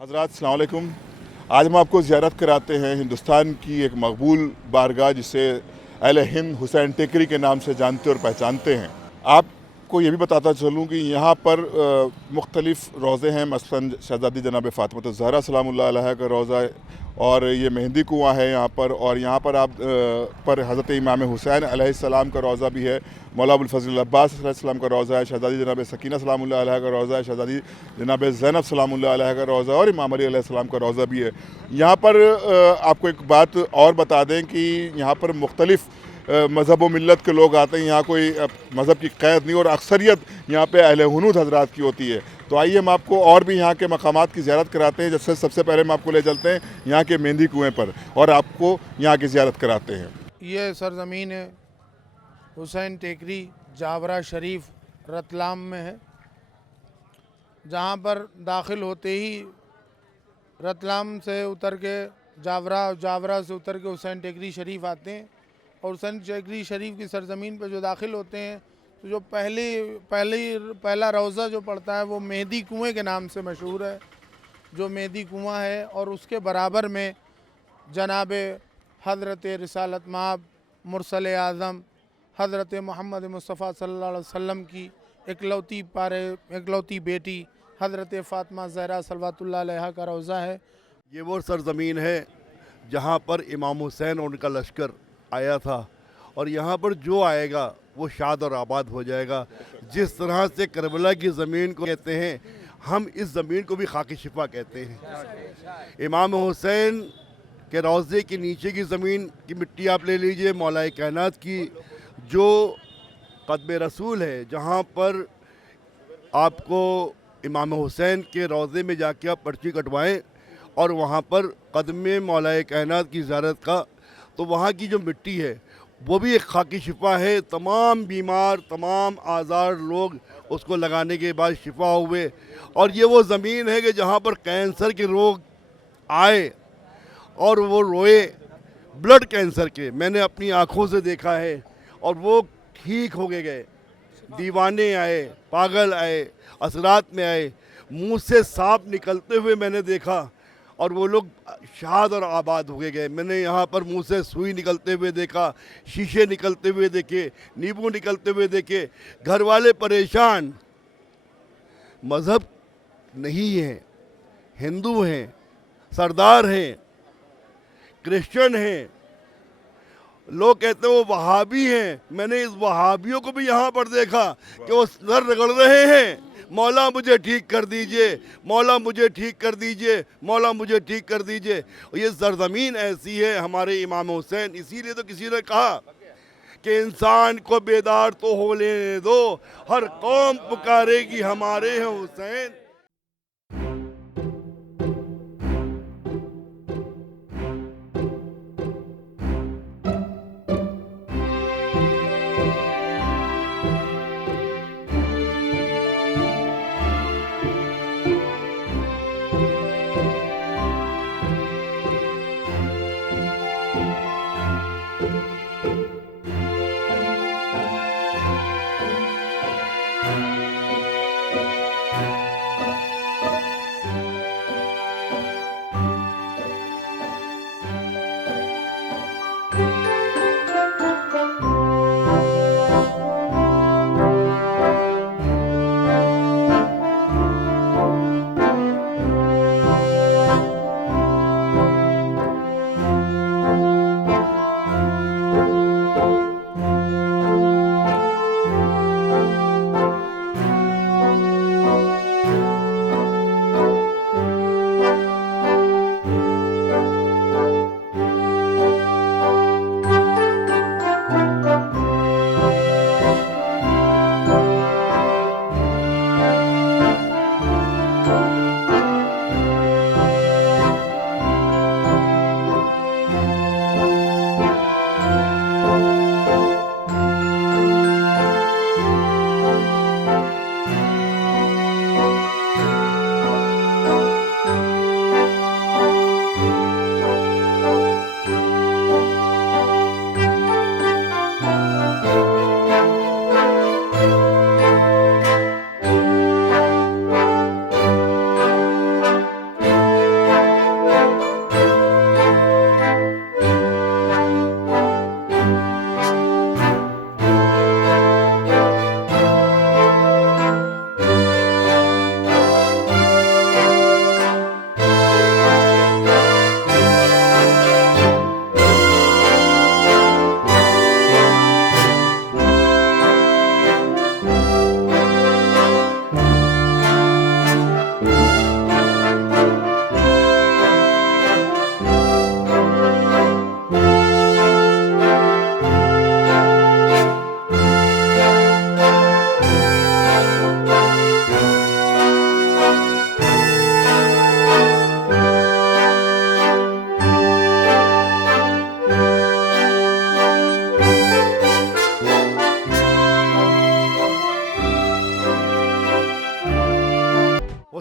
हज़रात अस्सलाम वालेकुम। आज हम आपको ज़ियारत कराते हैं हिंदुस्तान की एक मकबूल बारगाह जिसे अहले हिंद हुसैन टेकरी के नाम से जानते और पहचानते हैं। आपको ये भी बताता चलूँ कि यहाँ पर मुख्तलिफ़ रोज़े हैं, मसलन शहज़ादी जनाब फ़ातिमा ज़हरा सलामुल्लाह अलैहा का रोज़ा है और ये मेहंदी कुआँ है यहाँ पर, और यहाँ पर आप पर हज़रत इमाम हुसैन अलैहिस्सलाम का रोज़ा भी है, मौला अबुल फ़ज़ल अब्बास अलैहिस्सलाम का रोज़ा है, शहज़ादी जनाब सकीना सलामुल्लाह अलैहा का रोज़ा है, शहज़ादी जनाब ज़ैनब सलामुल्लाह अलैहा का रोज़ा और इमाम अली अलैहिस्सलाम का रोज़ा भी है। यहाँ पर आपको एक बात और बता दें कि यहाँ पर मुख्तलिफ़ मज़हब व मिल्लत के लोग आते हैं। यहाँ कोई मज़हब की क़ैद नहीं और अक्सरियत यहाँ पे अहले हुनूद हज़रात की होती है। तो आइए हम आपको और भी यहाँ के मकामात की ज़ियारत कराते हैं। जैसे सबसे पहले हम आपको ले चलते हैं यहाँ के मेहंदी कुएँ पर और आपको यहाँ की ज़ियारत कराते हैं। ये सरज़मीन है हुसैन टेकरी जावरा शरीफ रतलाम में है, जहाँ पर दाखिल होते ही रतलाम से उतर के जावरा से उतर के हुसैन टेकरी शरीफ आते हैं और हुसैन टेकरी शरीफ की सरज़मीन पर जो दाखिल होते हैं तो जो पहला रोज़ा जो पड़ता है वो मेहंदी कुएँ के नाम से मशहूर है, जो मेहंदी कुआँ है। और उसके बराबर में जनाब हज़रत रिसालत माब मुरसल आज़म हज़रत मोहम्मद मुस्तफ़ा सल्लल्लाहु अलैहि वसल्लम की इकलौती बेटी हज़रत फ़ातिमा ज़हरा सलवातुल्लाह अलैहा का रोज़ा है। ये वो सरज़मीन है जहाँ पर इमाम हुसैन और उनका लश्कर आया था, और यहाँ पर जो आएगा वो शाद और आबाद हो जाएगा। जिस तरह से करबला की ज़मीन को कहते हैं, हम इस ज़मीन को भी खाकी शिफा कहते हैं। इमाम हुसैन के रोज़े के नीचे की ज़मीन की मिट्टी आप ले लीजिए, मौलाए कायनात की जो क़द्म रसूल है, जहाँ पर आपको इमाम हुसैन के रोज़े में जाके आप पर्ची कटवाएं और वहाँ पर क़द्म मौलाए कायनात की ज़ियारत का, तो वहाँ की जो मिट्टी है वो भी एक खाकी शिफा है। तमाम बीमार, तमाम आज़ार लोग उसको लगाने के बाद शिफा हुए। और ये वो ज़मीन है कि जहाँ पर कैंसर के रोग आए और वो रोए, ब्लड कैंसर के, मैंने अपनी आँखों से देखा है, और वो ठीक हो गए। दीवाने आए, पागल आए, असरात में आए, मुंह से सांप निकलते हुए मैंने देखा, और वो लोग शाद और आबाद हो गए। मैंने यहाँ पर मुंह से सुई निकलते हुए देखा, शीशे निकलते हुए देखे, नींबू निकलते हुए देखे। घर वाले परेशान, मज़हब नहीं है, हिंदू हैं, सरदार हैं, क्रिश्चियन हैं, लोग कहते हैं वो वहाबी हैं। मैंने इस वहाबियों को भी यहाँ पर देखा कि वो सर रगड़ रहे हैं, मौला मुझे ठीक कर दीजिए, मौला मुझे ठीक कर दीजिए, मौला मुझे ठीक कर दीजिए। और ये सरज़मीन ऐसी है हमारे इमाम हुसैन। इसीलिए तो किसी ने कहा कि इंसान को बेदार तो हो लेने दो, हर कौम पुकारेगी हमारे हैं हुसैन।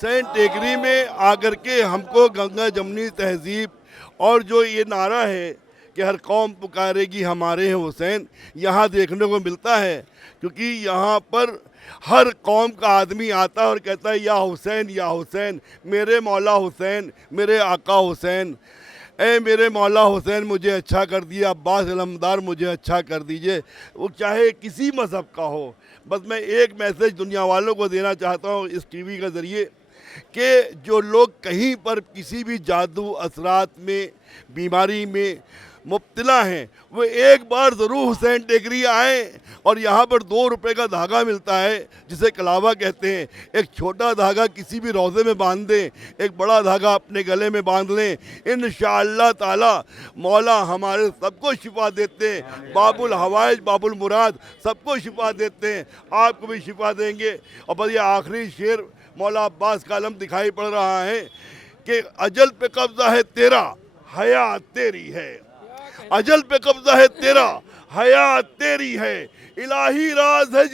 हुसैन टेकरी में आकर के हमको गंगा जमनी तहजीब और जो ये नारा है कि हर कौम पुकारेगी हमारे हैं हुसैन, यहाँ देखने को मिलता है। क्योंकि यहाँ पर हर कौम का आदमी आता है और कहता है या हुसैन, मेरे मौला हुसैन, मेरे आका हुसैन, ए मेरे मौला हुसैन मुझे अच्छा कर दिए, अब्बास अलमदार मुझे अच्छा कर दीजिए। वो चाहे किसी मज़हब का हो। बस मैं एक मैसेज दुनिया वालों को देना चाहता हूँ इस टीवी के ज़रिए कि जो लोग कहीं पर किसी भी जादू असरात में, बीमारी में मुब्तला हैं, वो एक बार ज़रूर हुसैन टेकरी आएँ। और यहाँ पर 2 रुपए का धागा मिलता है जिसे कलावा कहते हैं। एक छोटा धागा किसी भी रोज़े में बांध दें, एक बड़ा धागा अपने गले में बांध लें, इंशाअल्लाह ताला मौला हमारे सबको शिफा देते हैं। बाबुल हवाइज बाबुल मुराद सबको शिफा देते हैं, आपको भी शिफा देंगे। और बस ये आखिरी शेर मौला अब्बास का अलम दिखाई पड़ रहा है कि अजल पे कब्जा है तेरा, हयात तेरी है। अजल पे कब्जा है तेरा, हयात तेरी है। इलाही राज है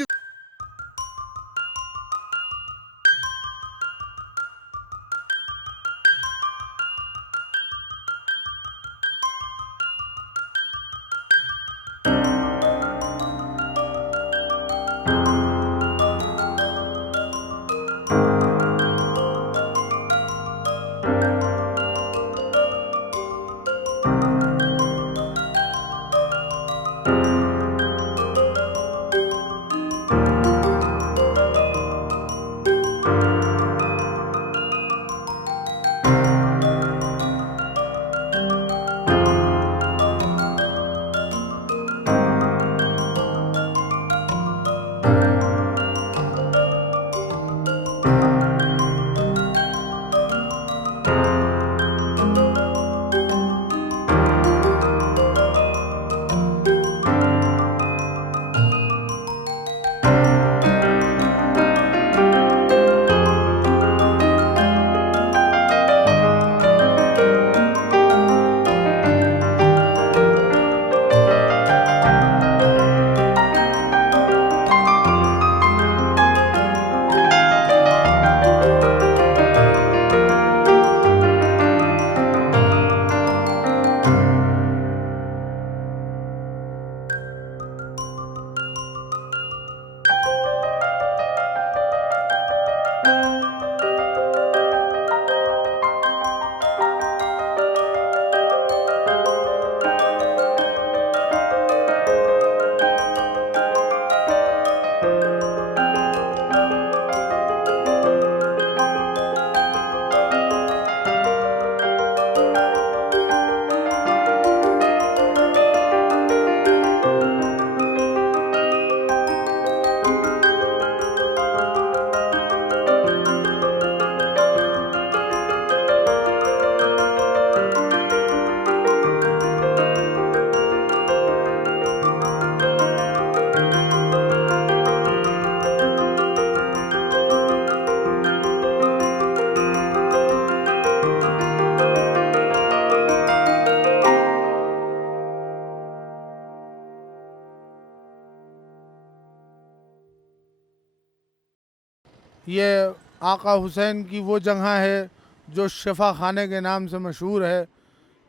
ये आका हुसैन की वो जगह है जो शिफा खाने के नाम से मशहूर है।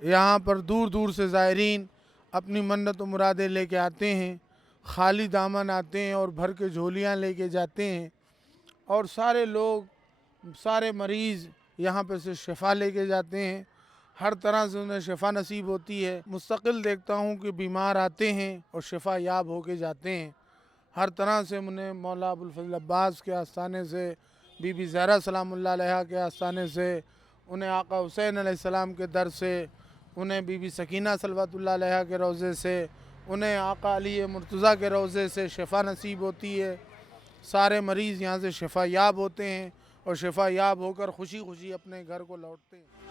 यहाँ पर दूर दूर से ज़ायरीन अपनी मन्नत मुरादें लेके आते हैं, खाली दामन आते हैं और भर के झोलियाँ लेके जाते हैं। और सारे लोग, सारे मरीज़ यहाँ पे से शिफा लेके जाते हैं, हर तरह से उन्हें शिफा नसीब होती है। मुस्तकिल देखता हूँ कि बीमार आते हैं और शिफा याब होके जाते हैं। हर तरह से उन्हें मौला अबुल फजल अब्बास के आस्थाने से, बीबी ज़हरा सलामुल्लाह अलैहा के आस्थाने से, उन्हें आका हुसैन अलैहिस्सलाम के दर से, उन्हें बीबी सकीना सलवतुल्लाह अलैहा के रोज़े से, उन्हें आका अली मुर्तज़ा के रोज़े से शिफा नसीब होती है। सारे मरीज़ यहाँ से शिफा याब होते हैं और शिफा याब होकर खुशी खुशी अपने घर को लौटते हैं।